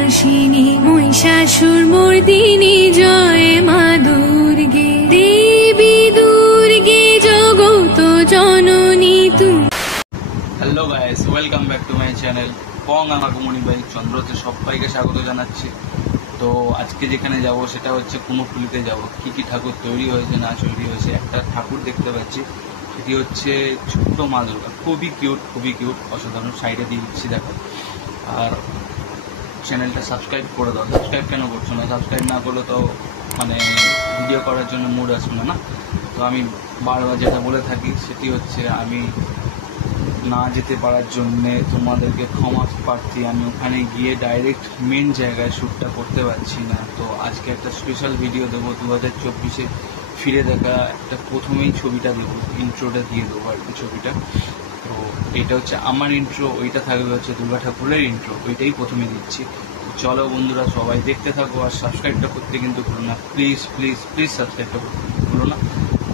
নাশিনী মহিষাসুর মর্দিনী জয় মা দুর্গে দেবী দুর্গে জগত জননী তুমি। Hello guys, welcome back to my channel পং আমাকুমনি বাইক চন্দ্রতে সবাইকে স্বাগত জানাচ্ছি। তো আজকে যেখানে যাব সেটা হচ্ছে কুমোরটুলিতে যাব। কি কি ঠাকুর তৈরি হয়েছে না তৈরি হয়েছে, একটা ঠাকুর দেখতে পাচ্ছি, সেটি হচ্ছে ছোট্ট মা দুর্গা। খুবই কিউট অসাধারণ। সাইডে দিয়ে দিচ্ছি দেখো। আর চ্যানেলটা সাবস্ক্রাইব করে দাও। সাবস্ক্রাইব কেন করছো না? সাবস্ক্রাইব না করলে তো মানে ভিডিও করার জন্য মুড আসবে না। তো আমি বারবার যেটা বলে থাকি সেটি হচ্ছে আমি না যেতে পারার জন্যে তোমাদেরকে ক্ষমা প্রার্থী। আমি ওখানে গিয়ে ডাইরেক্ট মেন জায়গায় শ্যুটটা করতে পারছি না। তো আজকে একটা স্পেশাল ভিডিও দেবো 2024-এ ফিরে দেখা একটা প্রথমেই ছবিটা দেবো, ইন্ট্রোটা দিয়ে দেবো আর কি ছবিটা। তো এইটা হচ্ছে আমার ইন্ট্রো, ওইটা থাকবে হচ্ছে দুর্গা ঠাকুরের ইন্ট্রো, ওইটাই প্রথমে দিচ্ছি। তো চলো বন্ধুরা সবাই দেখতে থাকো, আর সাবস্ক্রাইবটা করতে কিন্তু ভুলো না, প্লিজ সাবস্ক্রাইবটা করতে ভুলো না।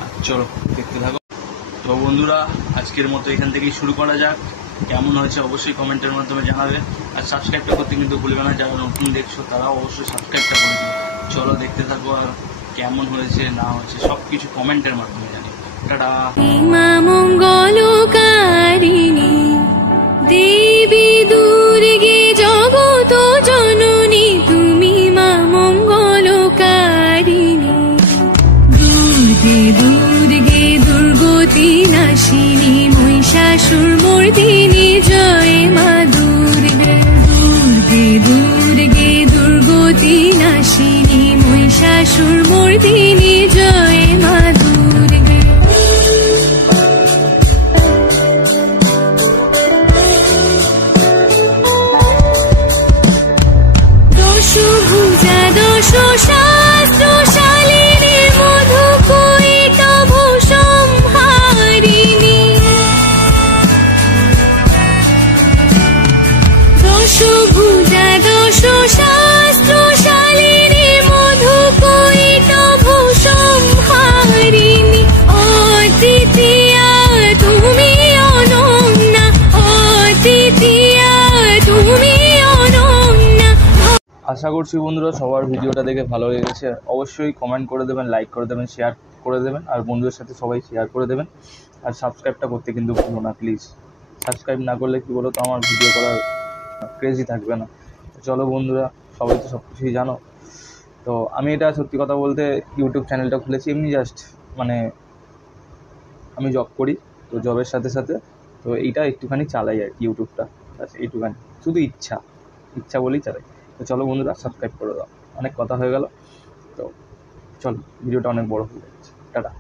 আর চলো দেখতে থাকো। তো বন্ধুরা আজকের মতো এখান থেকেই শুরু করা যাক। কেমন হয়েছে অবশ্যই কমেন্টের মাধ্যমে জানাবে, আর সাবস্ক্রাইবটা করতে কিন্তু ভুলবে না। যারা নতুন দেখছো তারাও অবশ্যই সাবস্ক্রাইবটা করে দিও। চলো দেখতে থাকো, আর কেমন হয়েছে না হয়েছে সব কিছু কমেন্টের মাধ্যমে জানি। টাটা। মা মঙ্গলকারিণী দেবী দুর্গে জগত জননী তুমি মা মঙ্গলকারিণী দুর্গে দুর্গে দুর্গতি নাশিনী মহিষাসুর মর্দিনী জয় মা দুর্গে দুর্গে দুর্গে দুর্গতি নাশিনী মহিষাসুর মর্দিনী জয় মা দুর্গে। দশভুজা দশ শাস্ত্রশালিনী মধুকৈটভ সংহারিণী দশভুজা দশ শাস্ত্রশালিনী মধুকৈটভ সংহারিণী অদ্বিতীয়া তুমি অনন্যা অদ্বিতীয়া তুমি অনন্যা। আশা করছি বন্ধুরা সবার ভিডিওটা দেখে ভালো লেগেছে। অবশ্যই কমেন্ট করে দেবেন, লাইক করে দেবেন, শেয়ার করে দেবেন, আর বন্ধুদের সাথে সবাই শেয়ার করে দেবেন। আর সাবস্ক্রাইবটা করতে কিন্তু ভুলো না প্লিজ। সাবস্ক্রাইব না করলে কি বলো তো, আমার ভিডিও করার ক্রেজি থাকবে না। চলো বন্ধুরা, সবাই তো সব কিছুই জানো। তো আমি এটা সত্যি কথা বলতে ইউটিউব চ্যানেলটা খুলেছি এমনি জাস্ট মানে আমি জব করি, তো জবের সাথে সাথে তো এইটা একটুখানি চালাই আর কি ইউটিউবটা, এইটুখানি শুধু ইচ্ছা বলেই চালাই। তো চলো বন্ধুরা সাবস্ক্রাইব করে দাও। অনেক কথা হয়ে গেল, তো চলো ভিডিওটা অনেক বড় হয়ে যাচ্ছে। টাটা।